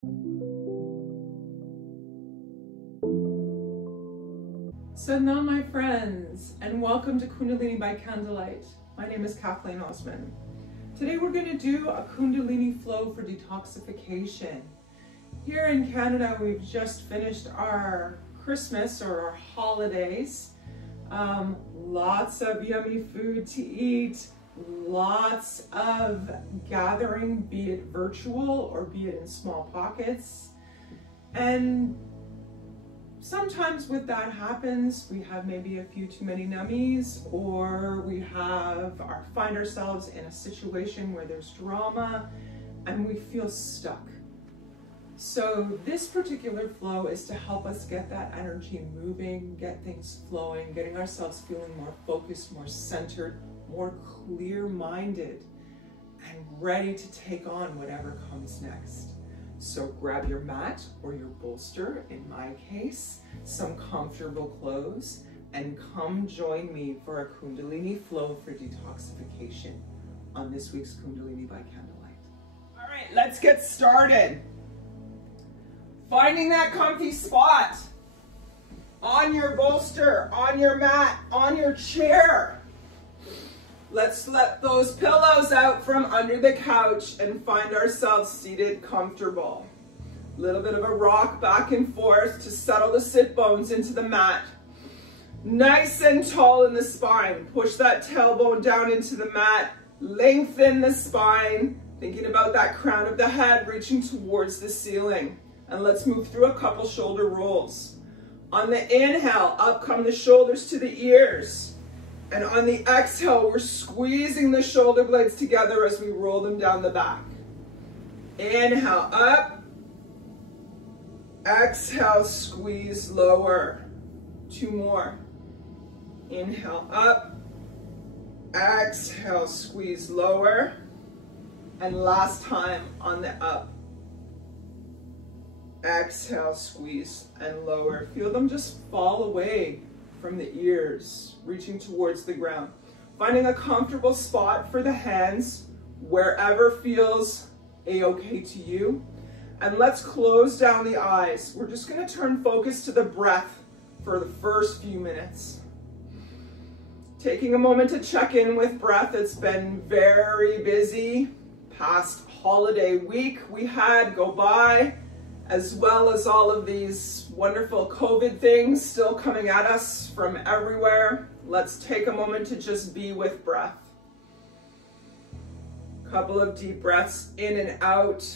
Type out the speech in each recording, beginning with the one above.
So now, my friends, and welcome to Kundalini by Candlelight. My name is Kathleen Osmond. Today we're going to do a Kundalini flow for detoxification. Here in Canada, we've just finished our Christmas or our holidays. Lots of yummy food to eat, lots of gathering, be it virtual or be it in small pockets. And sometimes when that happens, we have maybe a few too many nummies, or we find ourselves in a situation where there's drama and we feel stuck. So this particular flow is to help us get that energy moving, get things flowing, getting ourselves feeling more focused, more centered, more clear-minded, and ready to take on whatever comes next. So grab your mat or your bolster, in my case, some comfortable clothes, and come join me for a Kundalini flow for detoxification on this week's Kundalini by Candlelight. All right, let's get started. Finding that comfy spot on your bolster, on your mat, on your chair. Let's let those pillows out from under the couch and find ourselves seated comfortable. A little bit of a rock back and forth to settle the sit bones into the mat. Nice and tall in the spine. Push that tailbone down into the mat. Lengthen the spine. Thinking about that crown of the head reaching towards the ceiling. And let's move through a couple shoulder rolls. On the inhale, up come the shoulders to the ears. And on the exhale, we're squeezing the shoulder blades together as we roll them down the back. Inhale, up. Exhale, squeeze lower. Two more. Inhale, up. Exhale, squeeze lower. And last time on the up. Exhale, squeeze and lower. Feel them just fall away from the ears, reaching towards the ground. Finding a comfortable spot for the hands, wherever feels a-okay to you. And let's close down the eyes. We're just going to turn focus to the breath for the first few minutes. Taking a moment to check in with breath. It's been very busy. Past holiday week we had go by, as well as all of these wonderful COVID things still coming at us from everywhere. Let's take a moment to just be with breath. Couple of deep breaths in and out.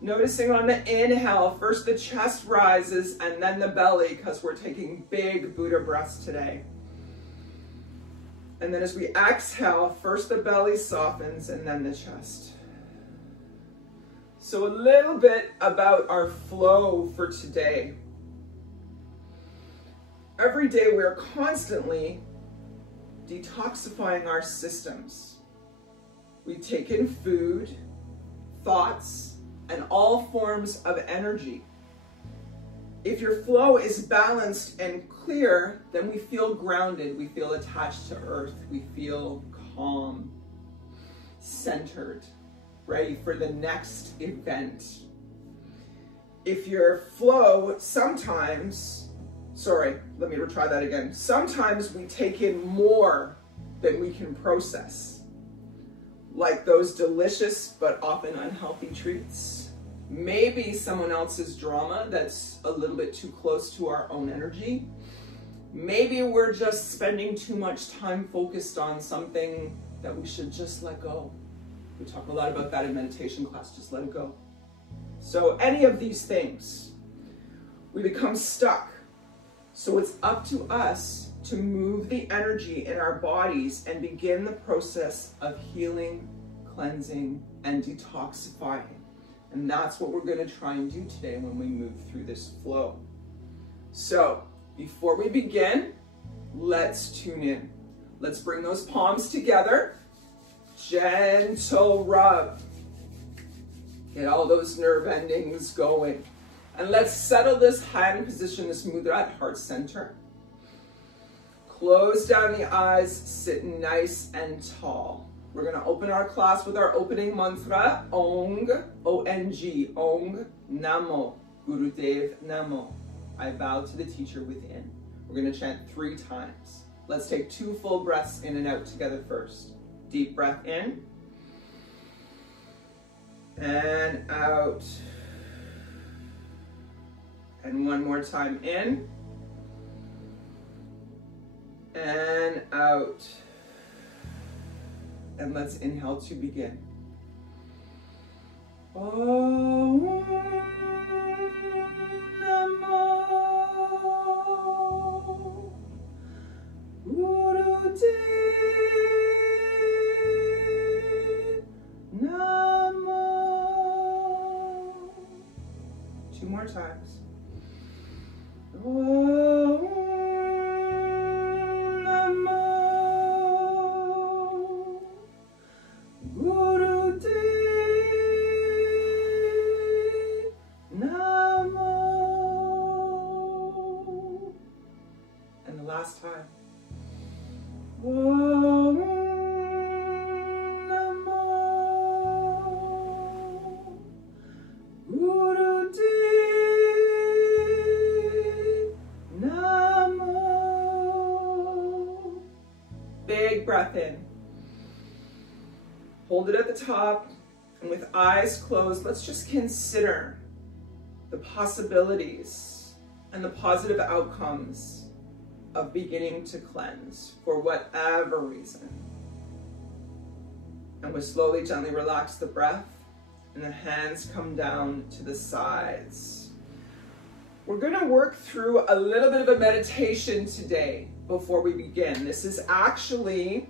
Noticing on the inhale, first the chest rises and then the belly, because we're taking big Buddha breaths today. And then as we exhale, first the belly softens and then the chest. So a little bit about our flow for today. Every day we're constantly detoxifying our systems. We take in food, thoughts, and all forms of energy. If your flow is balanced and clear, then we feel grounded, we feel attached to earth, we feel calm, centered, ready for the next event. If your flow sometimes we take in more than we can process, like those delicious but often unhealthy treats. Maybe someone else's drama that's a little bit too close to our own energy. Maybe we're just spending too much time focused on something that we should just let go. We talk a lot about that in meditation class, just let it go. So any of these things, we become stuck. So it's up to us to move the energy in our bodies and begin the process of healing, cleansing, and detoxifying. And that's what we're going to try and do today when we move through this flow. So before we begin, let's tune in. Let's bring those palms together. Gentle rub. Get all those nerve endings going. And let's settle this hand position, this mudra at heart center. Close down the eyes, sit nice and tall. We're going to open our class with our opening mantra, Ong, O-N-G, Ong, NAMO, Gurudev, NAMO. I bow to the teacher within. We're going to chant 3 times. Let's take 2 full breaths in and out together first. Deep breath in and out. And one more time in and out. And let's inhale to begin. Om Namo Gurudev Namo. 2 more times. Om Namo Gurudev Namo. And the last time. Om Namo Gurudev Namo. Big breath in. Hold it at the top, and with eyes closed, let's just consider the possibilities and the positive outcomes of beginning to cleanse for whatever reason. And we slowly, gently relax the breath, and the hands come down to the sides. We're going to work through a little bit of a meditation today before we begin. This is actually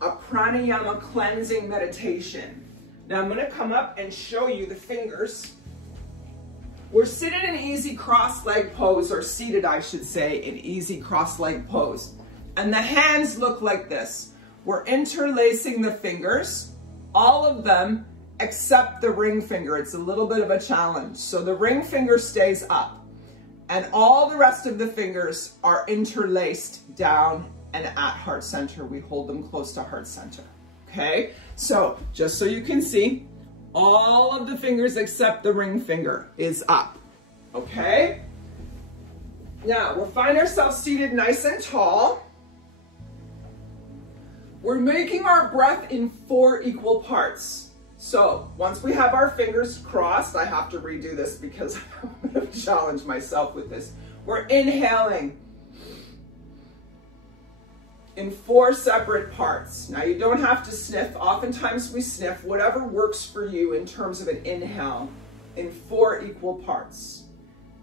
a pranayama cleansing meditation. Now I'm going to come up and show you the fingers. We're sitting in easy cross-leg pose, or seated, I should say, in easy cross-leg pose. And the hands look like this. We're interlacing the fingers, all of them except the ring finger. It's a little bit of a challenge. So the ring finger stays up, and all the rest of the fingers are interlaced down and at heart center. We hold them close to heart center. Okay, so just so you can see, all of the fingers except the ring finger is up. Okay, now we'll find ourselves seated nice and tall. We're making our breath in 4 equal parts. So once we have our fingers crossed, I have to redo this because I'm going to challenge myself with this. We're inhaling in 4 separate parts. Now you don't have to sniff. Oftentimes we sniff. Whatever works for you in terms of an inhale in 4 equal parts.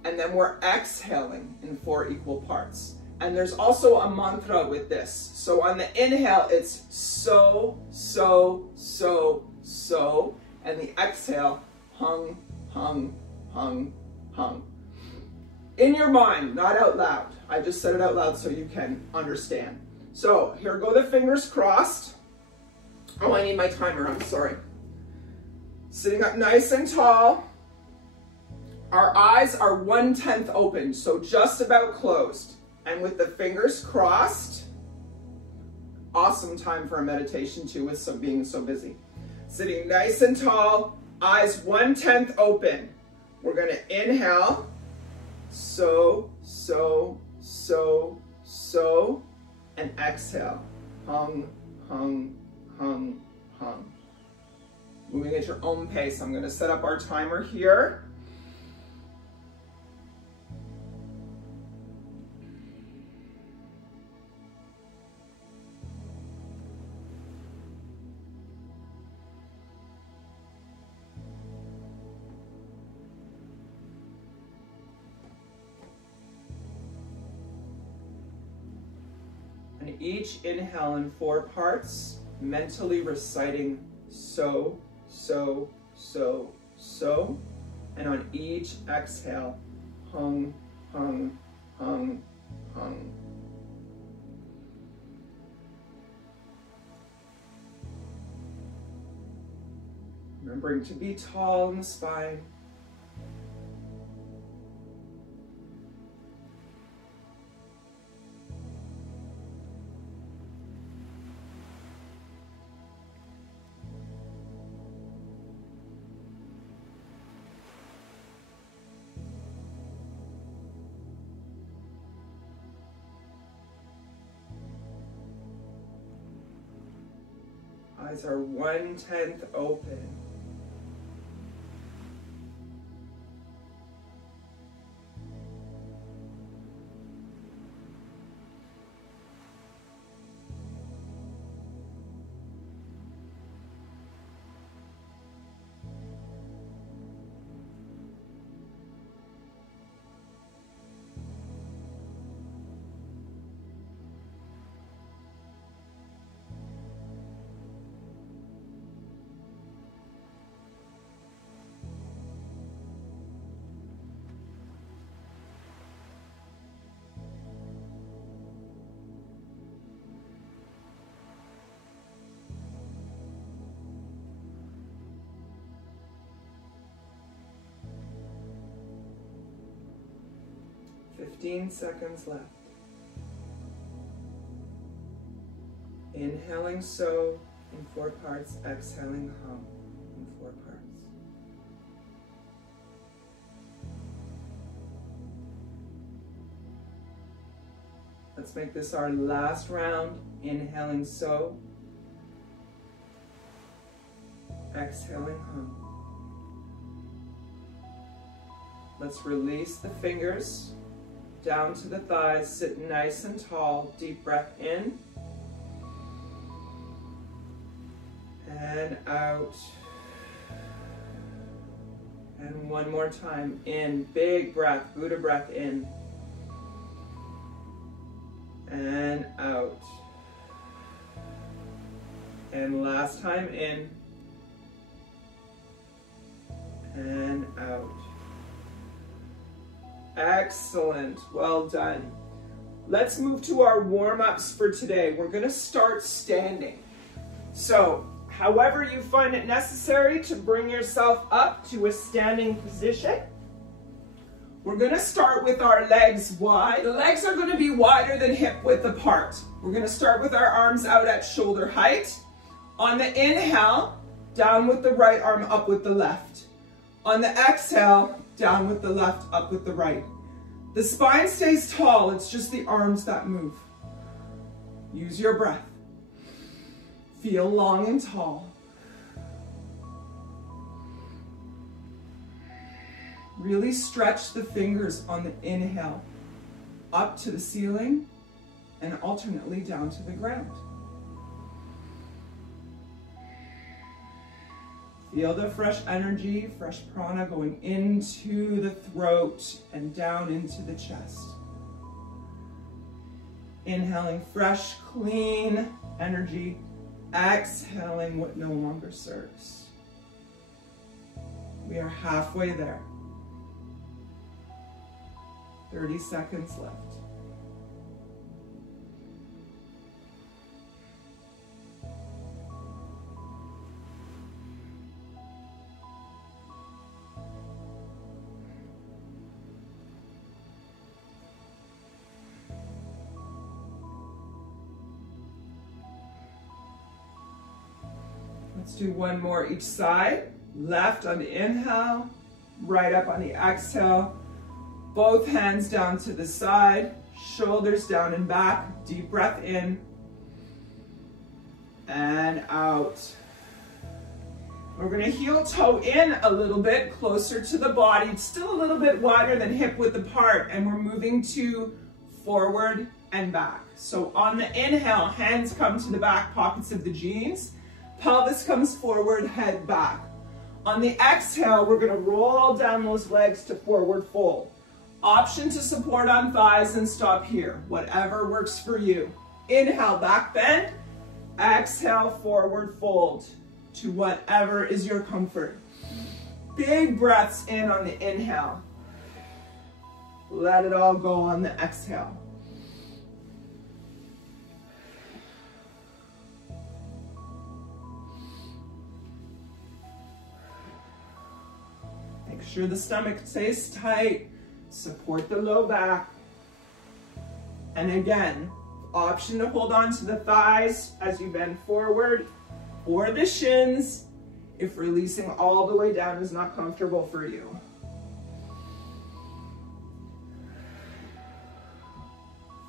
And then we're exhaling in 4 equal parts. And there's also a mantra with this. So on the inhale, it's so, so, so, so. And the exhale, hung, hung, hung, hung. In your mind, not out loud. I just said it out loud so you can understand. So here go the fingers crossed. Oh, I need my timer, I'm sorry. Sitting up nice and tall. Our eyes are 1/10 open, so just about closed. And with the fingers crossed, awesome time for a meditation too with being so busy. Sitting nice and tall, eyes 1/10 open. We're gonna inhale, so, so, so, so, and exhale, hung, hung, hung, hung. Moving at your own pace. I'm gonna set up our timer here. And each inhale in 4 parts, mentally reciting so, so, so, so. And on each exhale, hung, hung, hung, hung. Remembering to be tall in the spine. Eyes are 1/10 open. Fifteen seconds left. Inhaling so in 4 parts, exhaling hum in 4 parts. Let's make this our last round. Inhaling so, exhaling hum. Let's release the fingers down to the thighs, sit nice and tall. Deep breath in and out. And one more time. In, big breath, Buddha breath in and out. And last time in and out. Excellent, well done. Let's move to our warm-ups for today. We're gonna start standing. So, however you find it necessary to bring yourself up to a standing position. We're gonna start with our legs wide. The legs are gonna be wider than hip width apart. We're gonna start with our arms out at shoulder height. On the inhale, down with the right arm, up with the left. On the exhale, down with the left, up with the right. The spine stays tall, it's just the arms that move. Use your breath. Feel long and tall. Really stretch the fingers on the inhale, up to the ceiling and alternately down to the ground. Feel the fresh energy, fresh prana going into the throat and down into the chest. Inhaling fresh, clean energy, exhaling what no longer serves. We are halfway there. 30 seconds left. Let's do one more each side. Left on the inhale, right up on the exhale. Both hands down to the side, shoulders down and back. Deep breath in and out. We're gonna heel toe in a little bit closer to the body. It's still a little bit wider than hip width apart, and we're moving to forward and back. So on the inhale, hands come to the back pockets of the jeans. Pelvis comes forward, head back. On the exhale, we're gonna roll down those legs to forward fold. Option to support on thighs and stop here, whatever works for you. Inhale, back bend. Exhale, forward fold to whatever is your comfort. Big breaths in on the inhale. Let it all go on the exhale. Make sure the stomach stays tight. Support the low back. And again, option to hold on to the thighs as you bend forward, or the shins if releasing all the way down is not comfortable for you.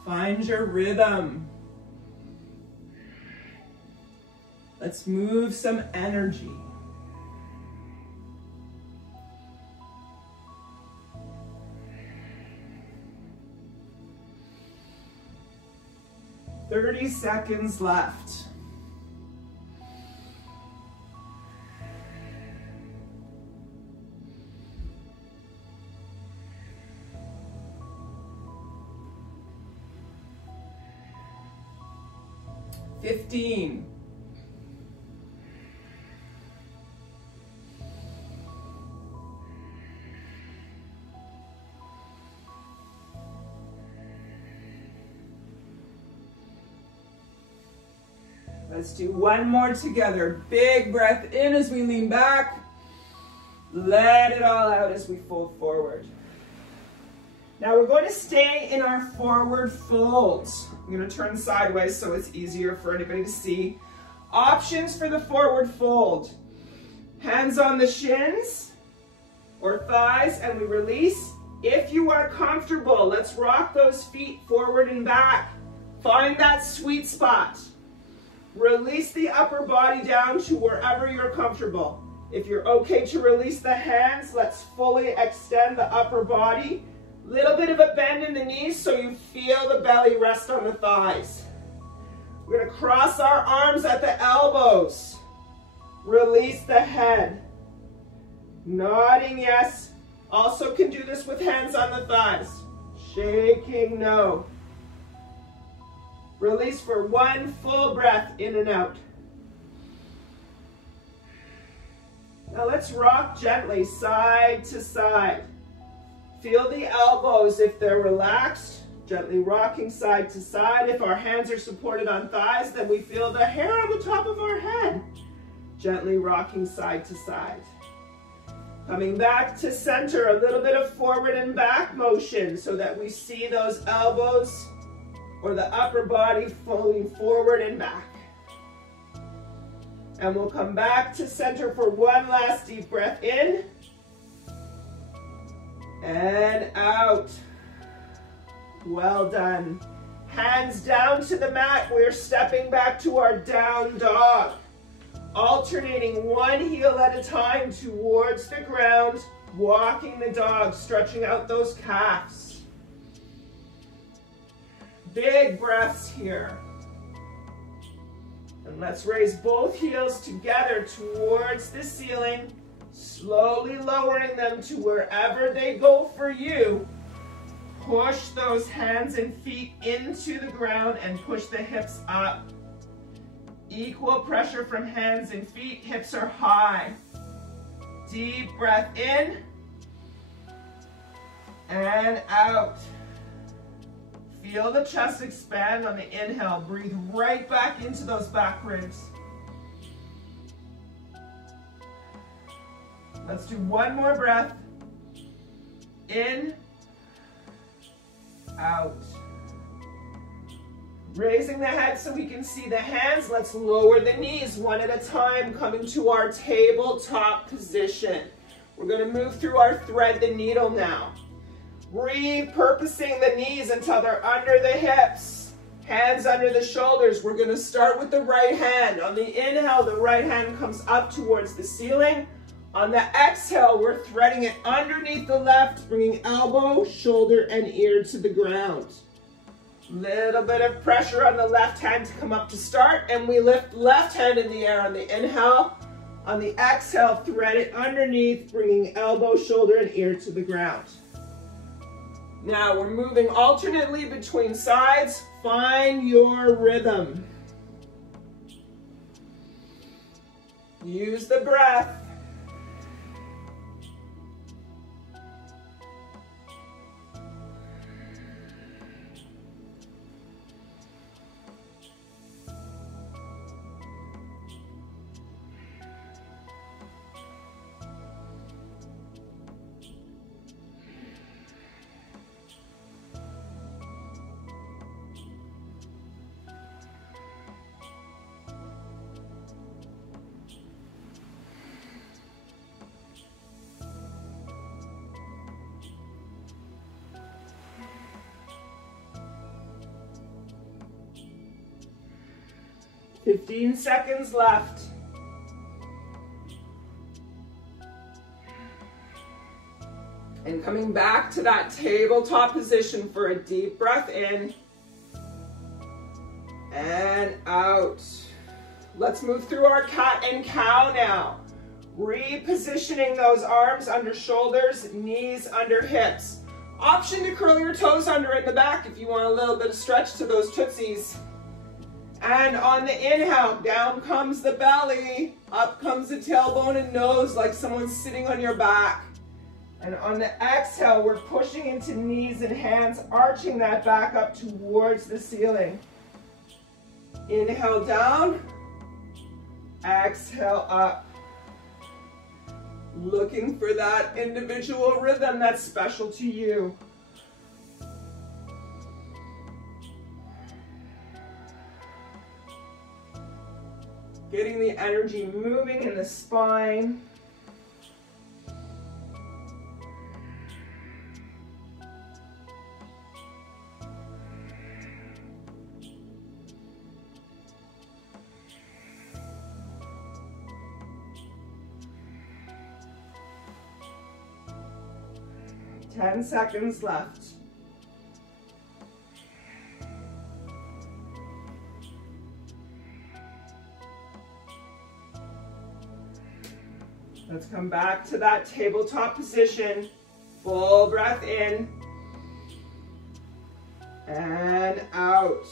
Find your rhythm. Let's move some energy. "30 seconds left. "15. Let's do one more together. Big breath in as we lean back. Let it all out as we fold forward. Now we're going to stay in our forward fold. I'm going to turn sideways so it's easier for anybody to see. Options for the forward fold. Hands on the shins or thighs and we release. If you are comfortable, let's rock those feet forward and back. Find that sweet spot. Release the upper body down to wherever you're comfortable. If you're okay to release the hands, let's fully extend the upper body. Little bit of a bend in the knees so you feel the belly rest on the thighs. We're going to cross our arms at the elbows. Release the head. Nodding yes. Also can do this with hands on the thighs. Shaking no. Release for one full breath in and out. Now let's rock gently side to side. Feel the elbows if they're relaxed. Gently rocking side to side. If our hands are supported on thighs, then we feel the hair on the top of our head. Gently rocking side to side. Coming back to center, a little bit of forward and back motion so that we see those elbows or the upper body folding forward and back. And we'll come back to center for one last deep breath in and out. Well done. Hands down to the mat. We're stepping back to our down dog. Alternating one heel at a time towards the ground, walking the dog, stretching out those calves. Big breaths here. And let's raise both heels together towards the ceiling, slowly lowering them to wherever they go for you. Push those hands and feet into the ground and push the hips up. Equal pressure from hands and feet, hips are high. Deep breath in and out. Feel the chest expand on the inhale. Breathe right back into those back ribs. Let's do one more breath. In, out. Raising the head so we can see the hands. Let's lower the knees one at a time, coming to our tabletop position. We're going to move through our thread the needle now. Repurposing the knees until they're under the hips. Hands under the shoulders. We're going to start with the right hand. On the inhale, the right hand comes up towards the ceiling. On the exhale, we're threading it underneath the left, bringing elbow, shoulder, and ear to the ground. Little bit of pressure on the left hand to come up to start, and we lift left hand in the air on the inhale. On the exhale, thread it underneath, bringing elbow, shoulder, and ear to the ground. Now we're moving alternately between sides. Find your rhythm. Use the breath. 15 seconds left. And coming back to that tabletop position for a deep breath in and out. Let's move through our cat and cow now. Repositioning those arms under shoulders, knees under hips. Option to curl your toes under in the back if you want a little bit of stretch to those tootsies. And on the inhale, down comes the belly, up comes the tailbone and nose like someone's sitting on your back. And on the exhale, we're pushing into knees and hands, arching that back up towards the ceiling. Inhale down, exhale up. Looking for that individual rhythm that's special to you. Getting the energy moving in the spine. Ten seconds left. Let's come back to that tabletop position. Full breath in and out.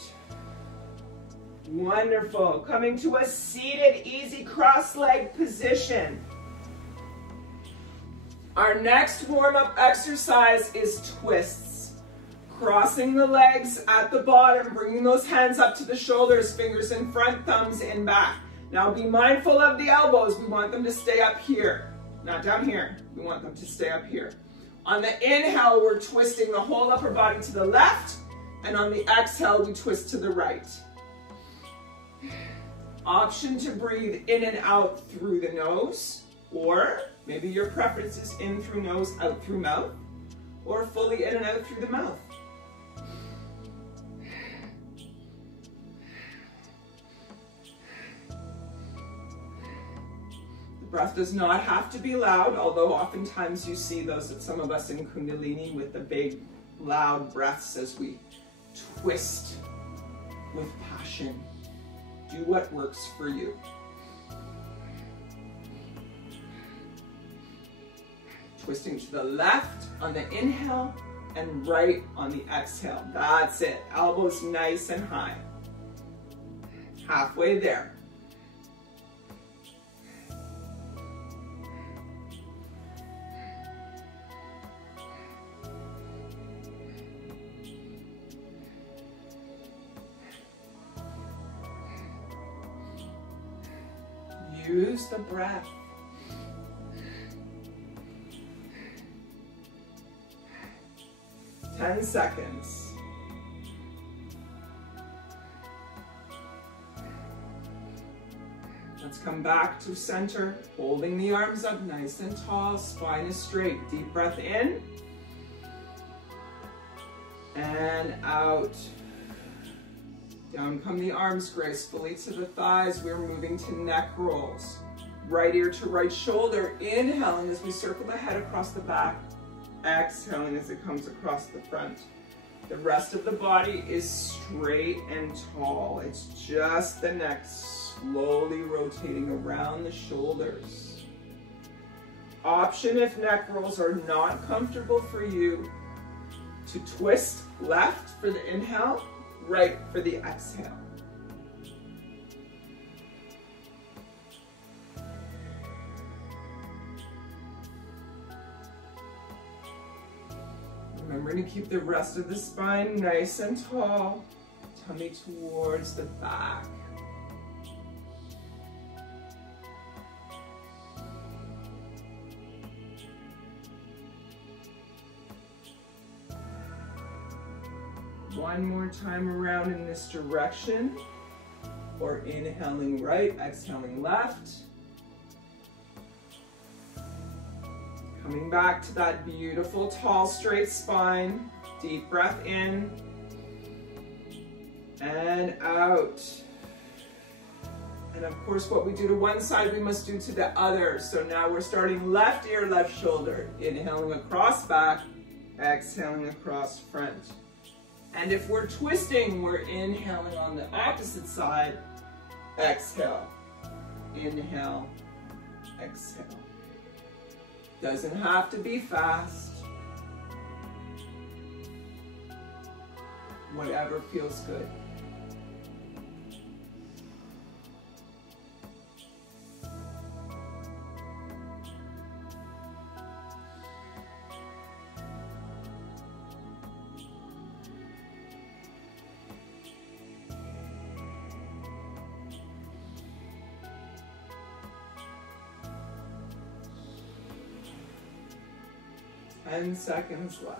Wonderful. Coming to a seated, easy cross-leg position. Our next warm-up exercise is twists. Crossing the legs at the bottom, bringing those hands up to the shoulders, fingers in front, thumbs in back. Now be mindful of the elbows. We want them to stay up here, not down here. We want them to stay up here. On the inhale, we're twisting the whole upper body to the left, and on the exhale, we twist to the right. Option to breathe in and out through the nose, or maybe your preference is in through nose, out through mouth, or fully in and out through the mouth. The breath does not have to be loud, although oftentimes you see those at some of us in Kundalini with the big, loud breaths as we twist with passion. Do what works for you. Twisting to the left on the inhale and right on the exhale. That's it. Elbows nice and high. Halfway there. Use the breath. Ten seconds. Let's come back to center, holding the arms up nice and tall, spine is straight. Deep breath in and out. Down come the arms gracefully to the thighs. We're moving to neck rolls. Right ear to right shoulder, inhaling as we circle the head across the back. Exhaling as it comes across the front. The rest of the body is straight and tall. It's just the neck slowly rotating around the shoulders. Option if neck rolls are not comfortable for you to twist left for the inhale, right for the exhale. Remember to keep the rest of the spine nice and tall, tummy towards the back. One more time around in this direction, or inhaling right, exhaling left. Coming back to that beautiful, tall, straight spine. Deep breath in and out. And of course, what we do to one side, we must do to the other. So now we're starting left ear, left shoulder. Inhaling across back, exhaling across front. And if we're twisting, we're inhaling on the opposite side. Exhale, inhale, exhale. Doesn't have to be fast. Whatever feels good. Ten seconds left.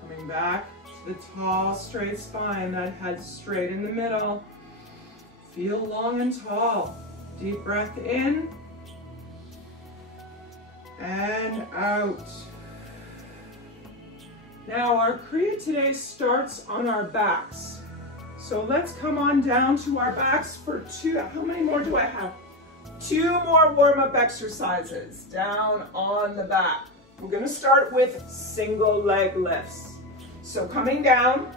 Coming back to the tall, straight spine, that head straight in the middle. Feel long and tall. Deep breath in and out. Now our Kriya today starts on our backs. So let's come on down to our backs for how many more do I have? 2 more warm-up exercises down on the back. We're gonna start with single leg lifts. So coming down,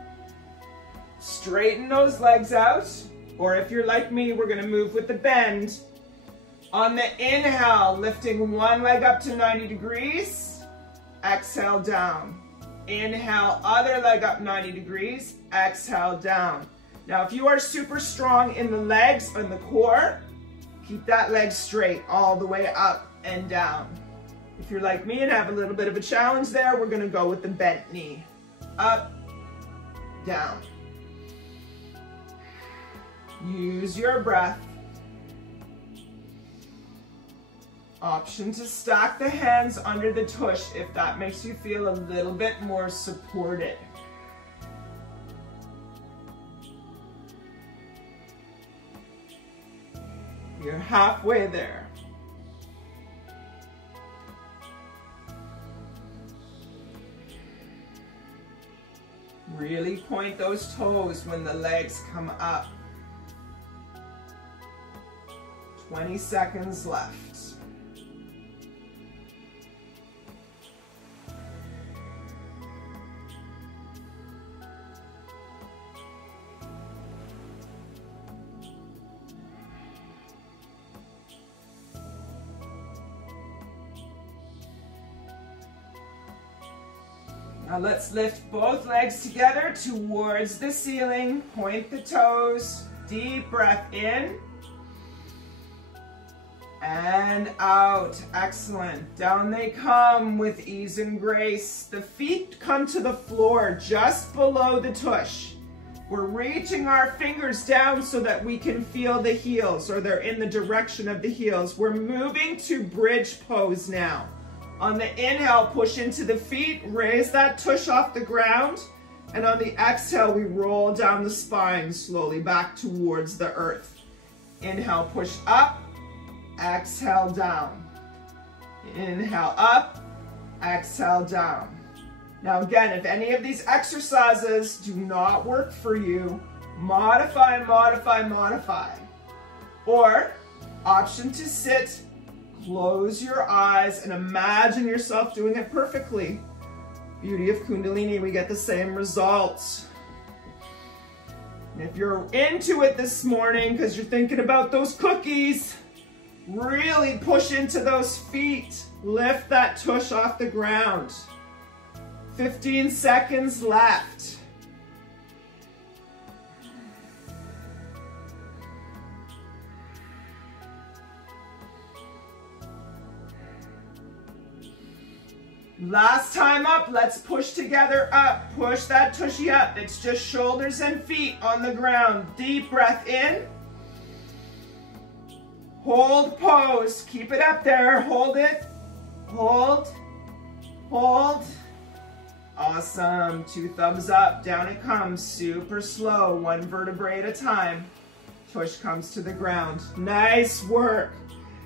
straighten those legs out. Or if you're like me, we're gonna move with the bend. On the inhale, lifting one leg up to 90 degrees, exhale down. Inhale, other leg up 90 degrees, exhale down. Now, if you are super strong in the legs and the core, keep that leg straight all the way up and down. If you're like me and have a little bit of a challenge there, we're gonna go with the bent knee. Up, down. Use your breath. Option to stack the hands under the tush if that makes you feel a little bit more supported. You're halfway there. Really point those toes when the legs come up. 20 seconds left. Now let's lift both legs together towards the ceiling. Point the toes. Deep breath in. And out. Excellent. Down they come with ease and grace. The feet come to the floor just below the tush. We're reaching our fingers down so that we can feel the heels, or they're in the direction of the heels. We're moving to bridge pose now. On the inhale, push into the feet, raise that tush off the ground. And on the exhale, we roll down the spine slowly back towards the earth. Inhale, push up. Exhale, down. Inhale, up. Exhale, down. Now again, if any of these exercises do not work for you, modify, modify, modify. Or, option to sit. Close your eyes and imagine yourself doing it perfectly. Beauty of Kundalini, we get the same results. And if you're into it this morning because you're thinking about those cookies, really push into those feet. Lift that tush off the ground. 15 seconds left. Last time up, let's push together up. Push that tushy up. It's just shoulders and feet on the ground. Deep breath in. Hold pose. Keep it up there. Hold it. Hold. Hold. Awesome. 2 thumbs up. Down it comes. Super slow. 1 vertebrae at a time. Tush comes to the ground. Nice work.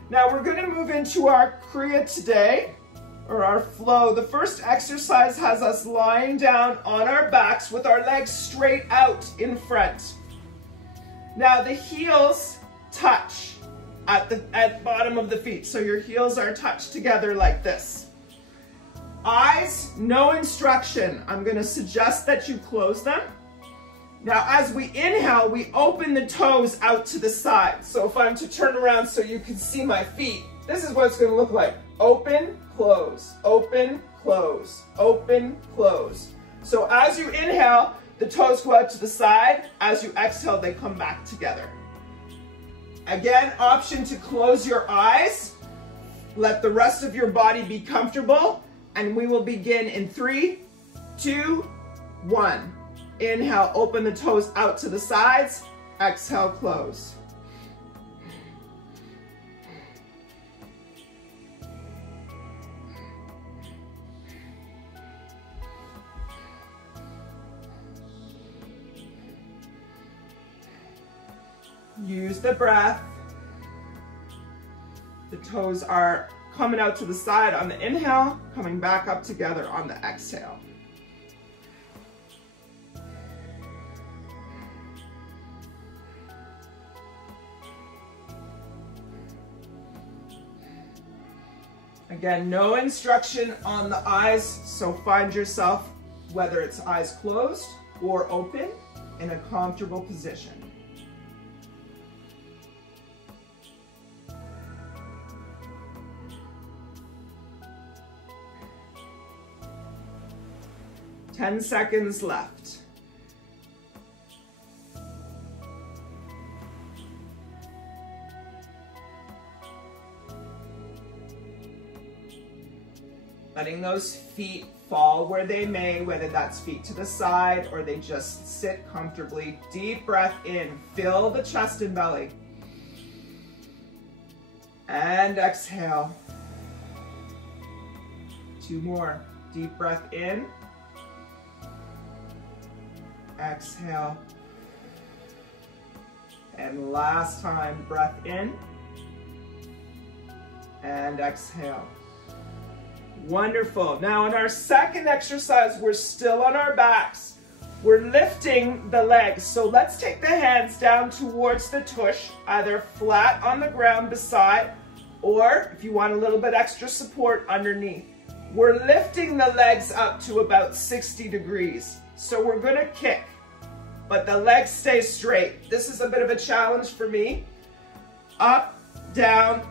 Now we're going to move into our Kriya today, or our flow. The first exercise has us lying down on our backs with our legs straight out in front. Now the heels touch at the bottom of the feet. So your heels are touched together like this. Eyes, no instruction. I'm going to suggest that you close them. Now as we inhale, we open the toes out to the side. So if I'm to turn around so you can see my feet, this is what it's going to look like. Open, close, open, close, open, close. So as you inhale, the toes go out to the side. As you exhale, they come back together. Again, option to close your eyes. Let the rest of your body be comfortable. And we will begin in 3, 2, 1. Inhale, open the toes out to the sides. Exhale, close. Use the breath. The toes are coming out to the side on the inhale, coming back up together on the exhale. Again, no instruction on the eyes, so find yourself, whether it's eyes closed or open, in a comfortable position. Ten seconds left. Letting those feet fall where they may, whether that's feet to the side or they just sit comfortably. Deep breath in, fill the chest and belly. And exhale. 2 more. Deep breath in. Exhale. And last time, breath in. And exhale. Wonderful. Now in our second exercise, we're still on our backs. We're lifting the legs. So let's take the hands down towards the tush, either flat on the ground beside, or if you want a little bit extra support, underneath. We're lifting the legs up to about 60 degrees. So we're going to kick, but the legs stay straight. This is a bit of a challenge for me. Up, down,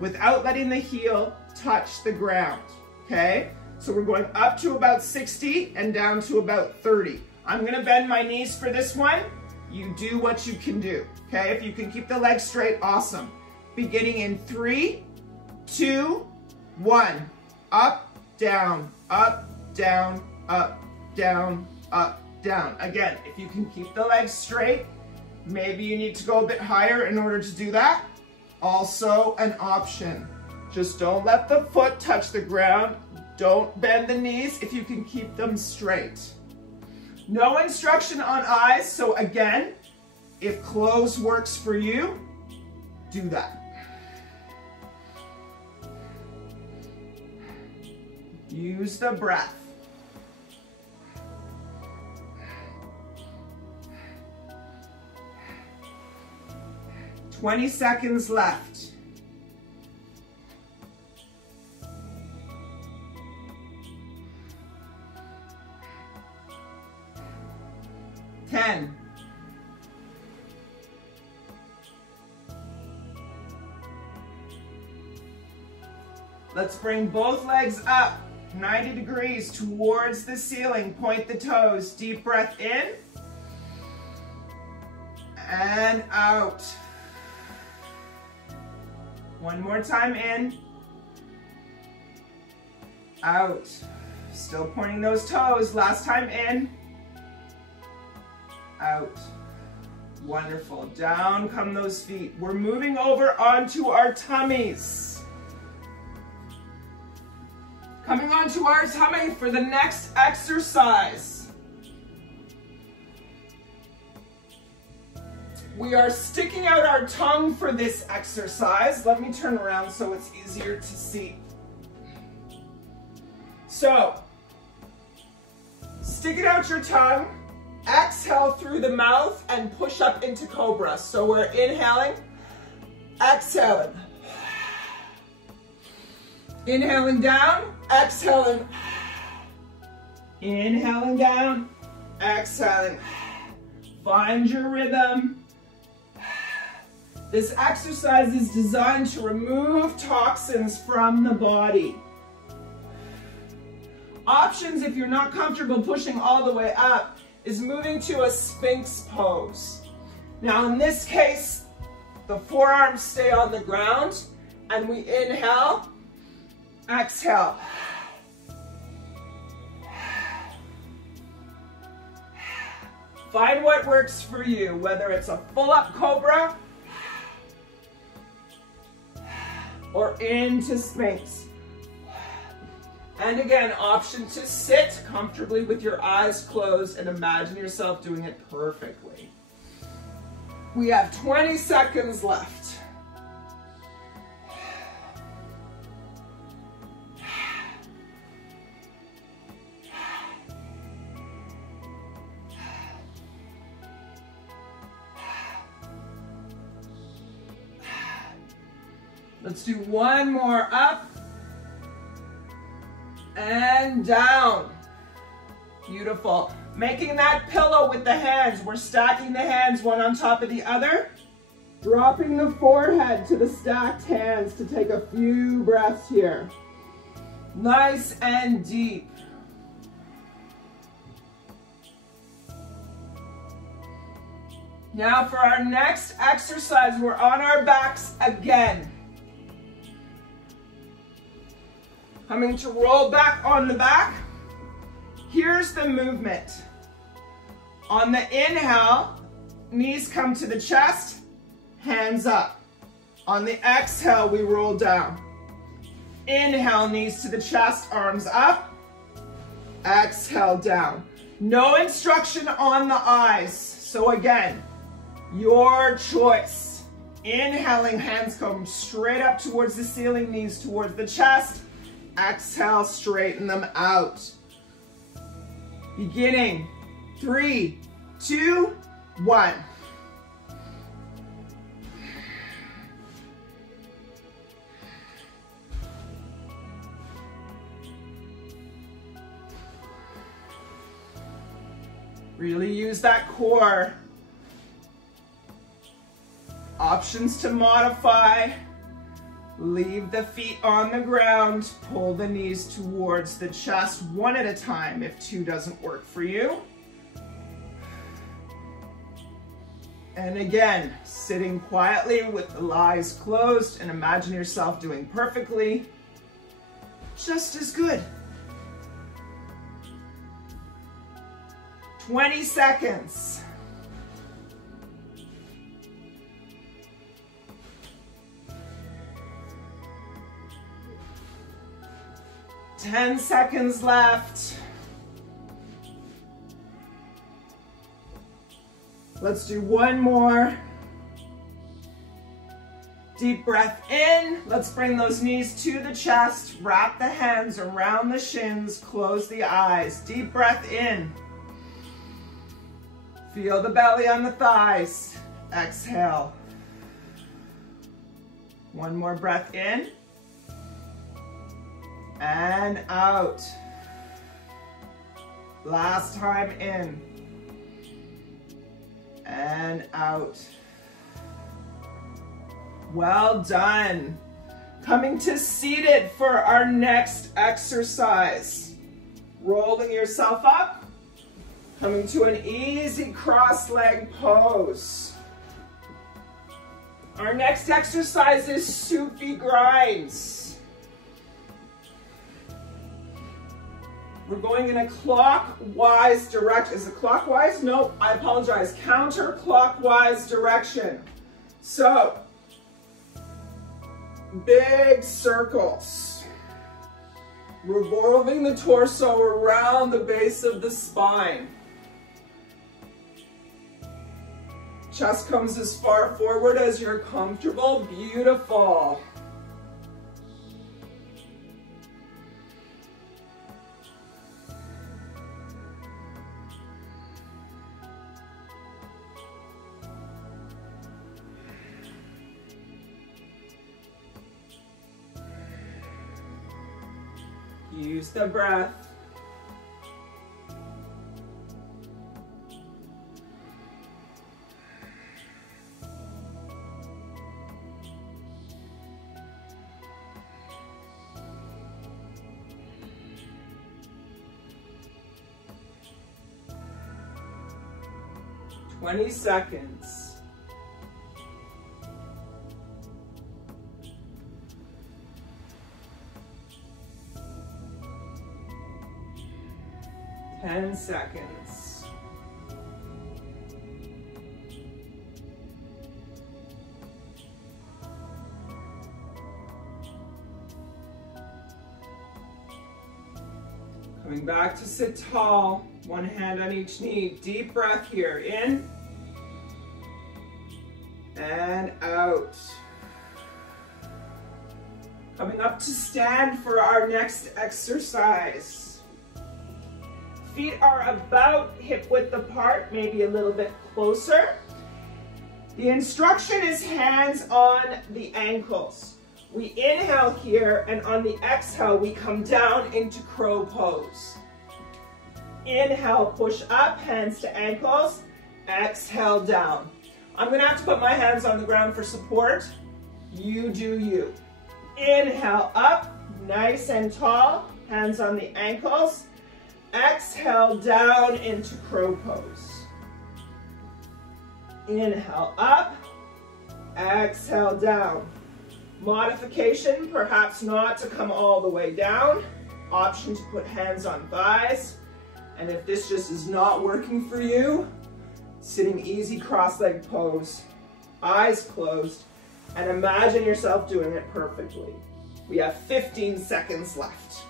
without letting the heel touch the ground, okay? So we're going up to about 60 and down to about 30. I'm going to bend my knees for this one. You do what you can do, okay? If you can keep the legs straight, awesome. Beginning in 3, 2, 1. Up, down, up, down, up, down, up, down. Again, if you can keep the legs straight, maybe you need to go a bit higher in order to do that. Also an option. Just don't let the foot touch the ground. Don't bend the knees if you can keep them straight. No instruction on eyes, so again, if close works for you, do that. Use the breath. "20 seconds left. "10. Let's bring both legs up 90 degrees towards the ceiling. Point the toes. Deep breath in and out. One more time in, out. Still pointing those toes. Last time in, out. Wonderful. Down come those feet. We're moving over onto our tummies. Coming onto our tummy for the next exercise. We are sticking out our tongue for this exercise. Let me turn around so it's easier to see. So, stick it out your tongue, exhale through the mouth, and push up into cobra. So we're inhaling, exhaling. Inhaling down, exhaling. Inhaling down, exhaling. Find your rhythm. This exercise is designed to remove toxins from the body. Options, if you're not comfortable pushing all the way up, is moving to a Sphinx Pose. Now in this case, the forearms stay on the ground, and we inhale, exhale. Find what works for you, whether it's a full-up cobra or into Sphinx. And again, option to sit comfortably with your eyes closed and imagine yourself doing it perfectly. We have 20 seconds left. Let's do one more up and down. Beautiful. Making that pillow with the hands. We're stacking the hands one on top of the other. Dropping the forehead to the stacked hands to take a few breaths here. Nice and deep. Now for our next exercise, we're on our backs again. Coming to roll back on the back. Here's the movement. On the inhale, knees come to the chest, hands up. On the exhale, we roll down. Inhale, knees to the chest, arms up. Exhale, down. No instruction on the eyes. So again, your choice. Inhaling, hands come straight up towards the ceiling, knees towards the chest. Exhale, straighten them out. Beginning, 3, 2, 1. Really use that core. Options to modify. Leave the feet on the ground, pull the knees towards the chest one at a time if 2 doesn't work for you. And again, sitting quietly with the eyes closed and imagine yourself doing perfectly, just as good. 20 seconds. 10 seconds left. Let's do one more. Deep breath in. Let's bring those knees to the chest. Wrap the hands around the shins. Close the eyes. Deep breath in. Feel the belly on the thighs. Exhale. One more breath in. And out. Last time in. And out. Well done. Coming to seated for our next exercise. Rolling yourself up. Coming to an easy cross-leg pose. Our next exercise is Sufi grinds. We're going in a clockwise direction. Is it clockwise? No, I apologize. Counterclockwise direction. So, big circles. Revolving the torso around the base of the spine. Chest comes as far forward as you're comfortable. Beautiful. Use the breath. Twenty seconds. Ten seconds. Coming back to sit tall, one hand on each knee. Deep breath here, in and out. Coming up to stand for our next exercise. Feet are about hip width apart, maybe a little bit closer. The instruction is hands on the ankles. We inhale here, and on the exhale, we come down into crow pose. Inhale, push up, hands to ankles. Exhale, down. I'm gonna have to put my hands on the ground for support. You do you. Inhale, up, nice and tall, hands on the ankles. Exhale, down into crow pose. Inhale, up. Exhale, down. Modification, perhaps not to come all the way down. Option to put hands on thighs. And if this just is not working for you, sitting easy cross-legged pose, eyes closed, and imagine yourself doing it perfectly. We have 15 seconds left.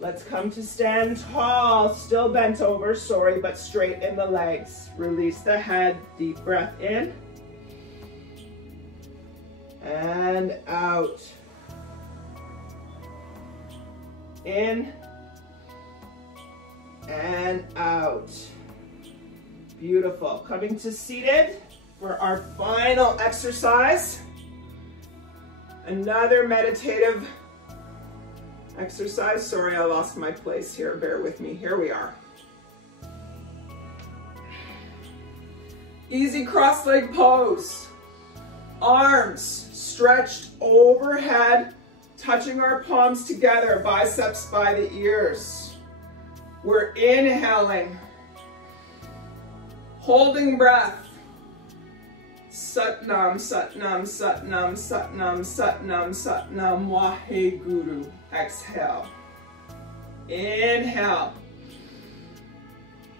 Let's come to stand tall, still bent over, sorry, but straight in the legs. Release the head, deep breath in and out. In and out. Beautiful. Coming to seated for our final exercise. Another meditative exercise. Sorry, I lost my place here. Bear with me. Here we are. Easy cross-leg pose. Arms stretched overhead, touching our palms together, biceps by the ears. We're inhaling, holding breath. Satnam, Satnam, Satnam, Satnam, Satnam, Satnam, Waheguru. Exhale. Inhale.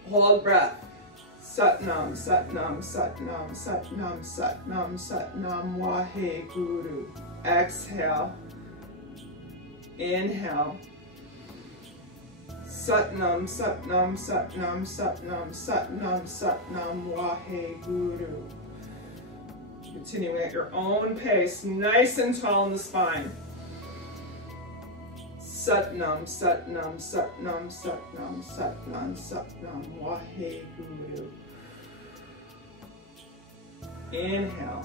Hold breath. Satnam, Satnam, Satnam, Satnam, Satnam, Satnam, Waheguru. Exhale. Inhale. Satnam, Satnam, Satnam, Satnam, Satnam, Satnam, Waheguru. Continuing at your own pace, nice and tall in the spine. Satnam, Satnam, Satnam, Satnam, Satnam, Satnam, Waheguru. Inhale.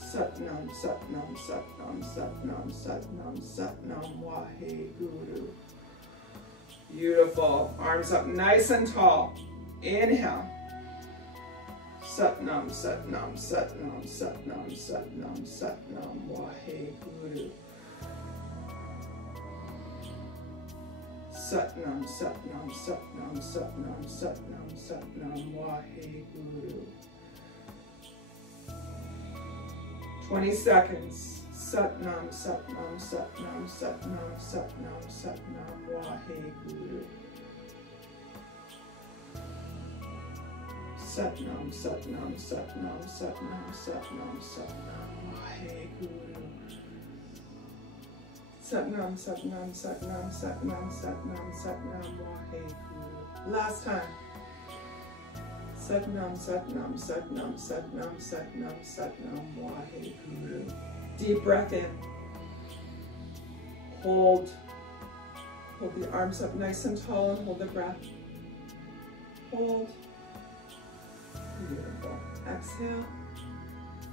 Satnam, Satnam, Satnam, Satnam, Satnam, Satnam, Waheguru. Beautiful. Arms up nice and tall. Inhale. Satnam, Satnam, Satnam, Satnam, Satnam, Satnam, Waheguru. Satnam, Satnam, Satnam, Satnam, Satnam, Satnam, Waheguru. 20 seconds. Satnam, Satnam, Satnam, Satnam, Satnam, Satnam, Waheguru. Satnam, Satnam, Satnam, Satnam, Satnam, Satnam, Waheguru. Satnam, Satnam, Satnam, Satnam, Satnam, Satnam, Waheguru. Last time. Satnam, Satnam, Satnam, Satnam, Satnam, Satnam, Waheguru. Deep breath in. Hold. Hold the arms up nice and tall and hold the breath. Hold. Beautiful. Exhale.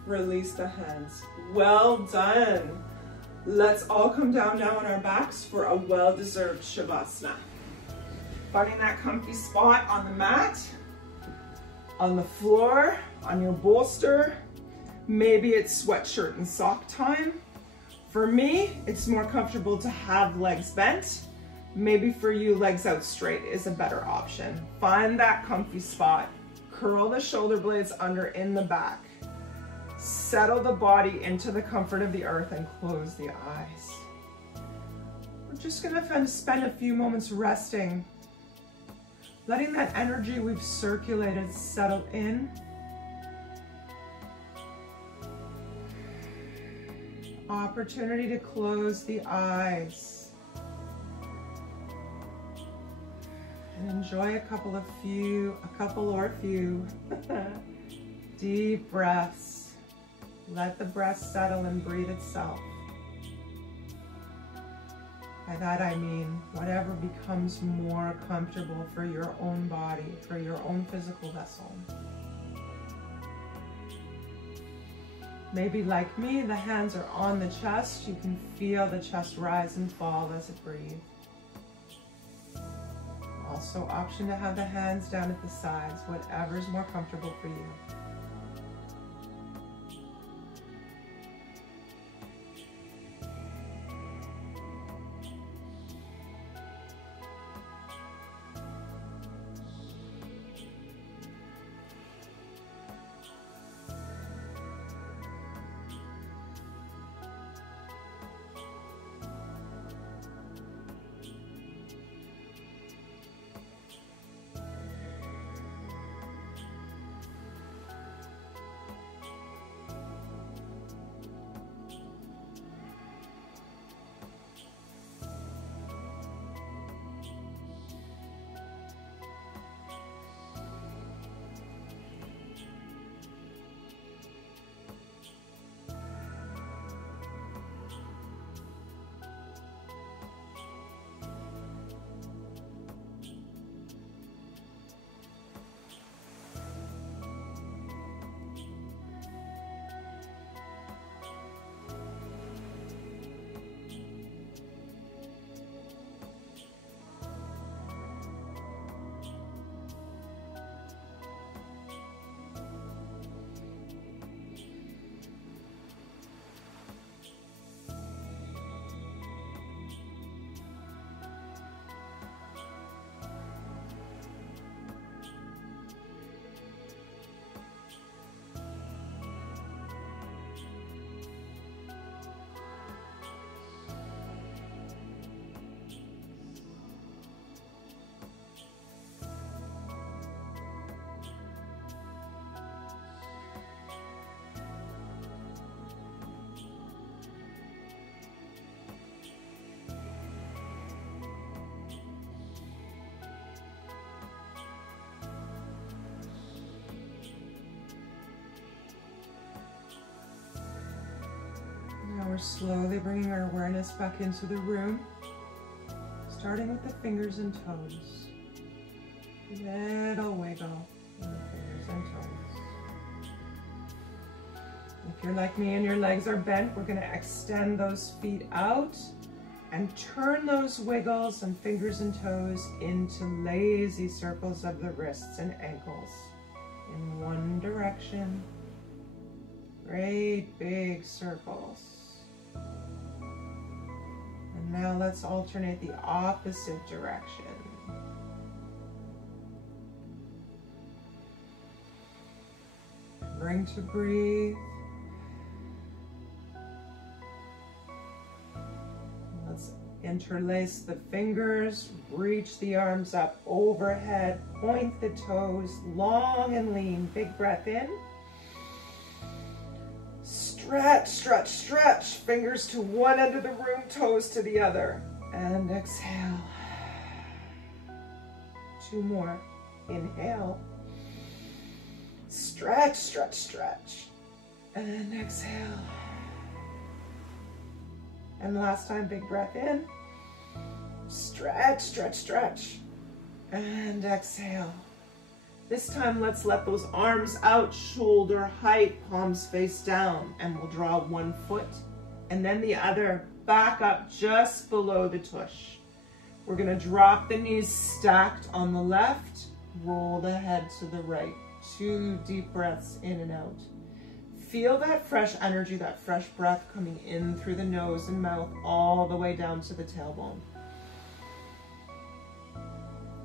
Release the hands. Well done. Let's all come down now on our backs for a well-deserved Shavasana. Finding that comfy spot on the mat, on the floor, on your bolster. Maybe it's sweatshirt and sock time. For me, it's more comfortable to have legs bent. Maybe for you, legs out straight is a better option. Find that comfy spot. Curl the shoulder blades under in the back. Settle the body into the comfort of the earth and close the eyes. We're just gonna spend a few moments resting, letting that energy we've circulated settle in. Opportunity to close the eyes and enjoy a couple or few deep breaths. Let the breath settle and breathe itself. By that I mean whatever becomes more comfortable for your own body, for your own physical vessel. Maybe like me, the hands are on the chest. You can feel the chest rise and fall as it breathes. Also option to have the hands down at the sides, whatever's more comfortable for you. Now we're slowly bringing our awareness back into the room, starting with the fingers and toes. Little wiggle in the fingers and toes. If you're like me and your legs are bent, we're going to extend those feet out and turn those wiggles and fingers and toes into lazy circles of the wrists and ankles in one direction. Great big circles. And now let's alternate the opposite direction. Bring to breathe. Let's Interlace the fingers, reach the arms up overhead, point the toes, long and lean. Big breath in. Stretch, stretch, stretch. Fingers to one end of the room, toes to the other. And exhale. 2 more. Inhale. Stretch, stretch, stretch. And exhale. And last time, big breath in. Stretch, stretch, stretch. And exhale. This time, let's let those arms out, shoulder height, palms face down. And we'll draw 1 foot and then the other back up just below the tush. We're going to drop the knees stacked on the left, roll the head to the right. 2 deep breaths in and out. Feel that fresh energy, that fresh breath coming in through the nose and mouth all the way down to the tailbone.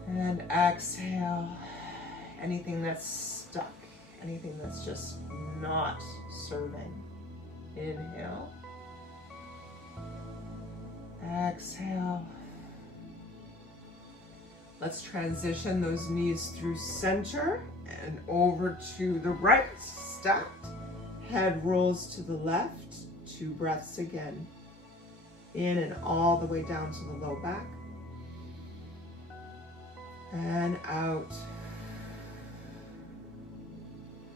And exhale. Anything that's stuck, anything that's just not serving. Inhale. Exhale. Let's transition those knees through center and over to the right, stacked. Head rolls to the left, 2 breaths again. In and all the way down to the low back. And out.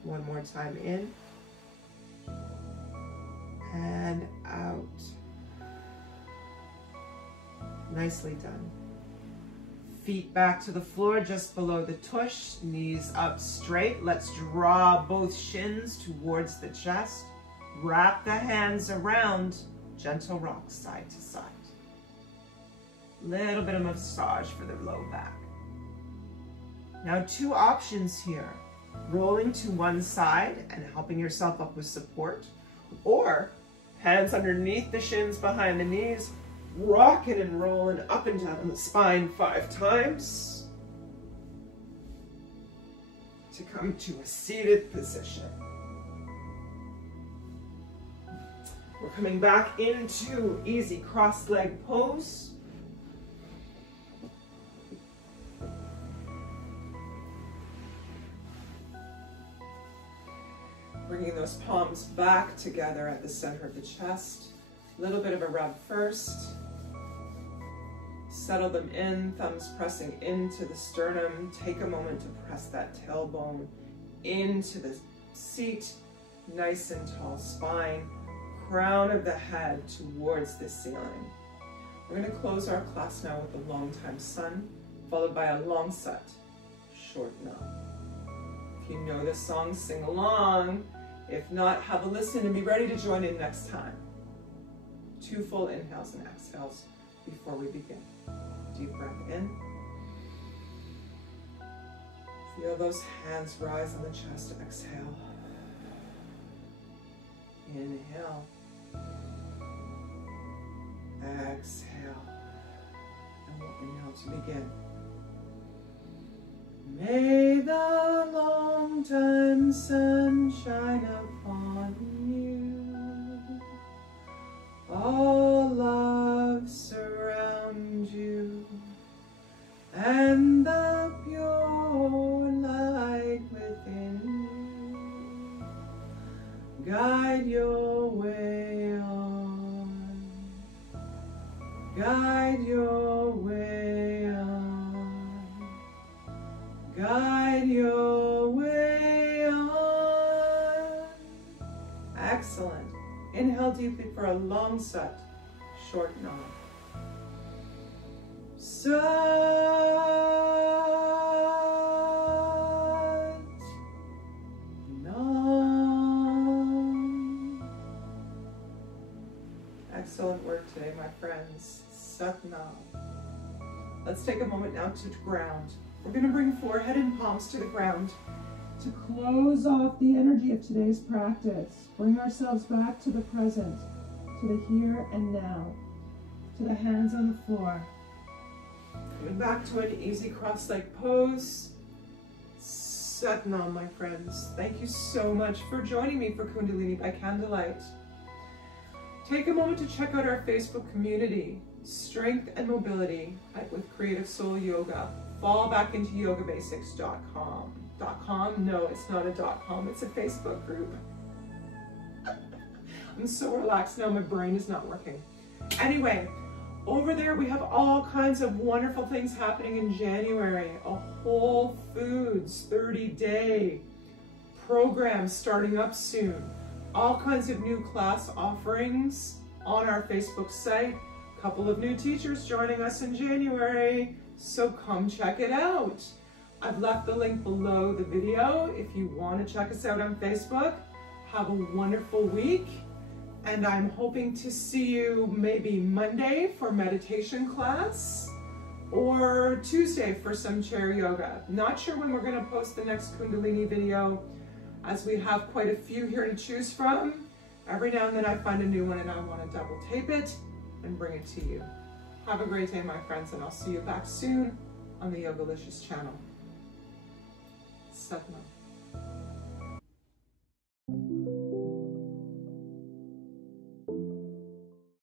1 more time in. And out. Nicely done. Feet back to the floor just below the tush, knees up straight. Let's draw both shins towards the chest. Wrap the hands around, gentle rock side to side. Little bit of massage for the low back. Now 2 options here. Rolling to one side and helping yourself up with support, or hands underneath the shins behind the knees, rocking and rolling up and down the spine 5 times to come to a seated position. We're coming back into easy cross-leg pose. Bringing those palms back together at the center of the chest. A little bit of a rub first. Settle them in, thumbs pressing into the sternum. Take a moment to press that tailbone into the seat. Nice and tall spine. Crown of the head towards the ceiling. We're going to close our class now with a long time sun, followed by a long set, short nam. If you know this song, sing along. If not, have a listen and be ready to join in next time. 2 full inhales and exhales before we begin. Deep breath in. Feel those hands rise on the chest. Exhale. Inhale. Exhale. And we'll inhale to begin. May the long time sun shine upon you. All love surround you. And the pure light within you guide your way on. Guide your way on. Guide your way on. Excellent. Inhale deeply for a long set, short nam. Sat nam. Excellent work today, my friends. Sat nam. Let's take a moment now to ground. We're going to bring forehead and palms to the ground to close off the energy of today's practice. Bring ourselves back to the present, to the here and now, to the hands on the floor. Coming back to an easy cross-leg pose. Sat nam, my friends. Thank you so much for joining me for Kundalini by Candlelight. Take a moment to check out our Facebook community. strength and mobility with Creative Soul Yoga. Fall back into yogabasics.com. .com? No, it's not a .com, it's a Facebook group. I'm so relaxed now, my brain is not working. Anyway, over there we have all kinds of wonderful things happening in January. A Whole Foods 30-day program starting up soon. All kinds of new class offerings on our Facebook site. A couple of new teachers joining us in January, so come check it out. I've left the link below the video if you want to check us out on Facebook. Have a wonderful week, and I'm hoping to see you maybe Monday for meditation class or Tuesday for some chair yoga. Not sure when we're going to post the next Kundalini video, as we have quite a few here to choose from. Every now and then I find a new one and I want to double tape it and bring it to you. Have a great day, my friends, and I'll see you back soon on the Yogalicious channel. Sat Nam.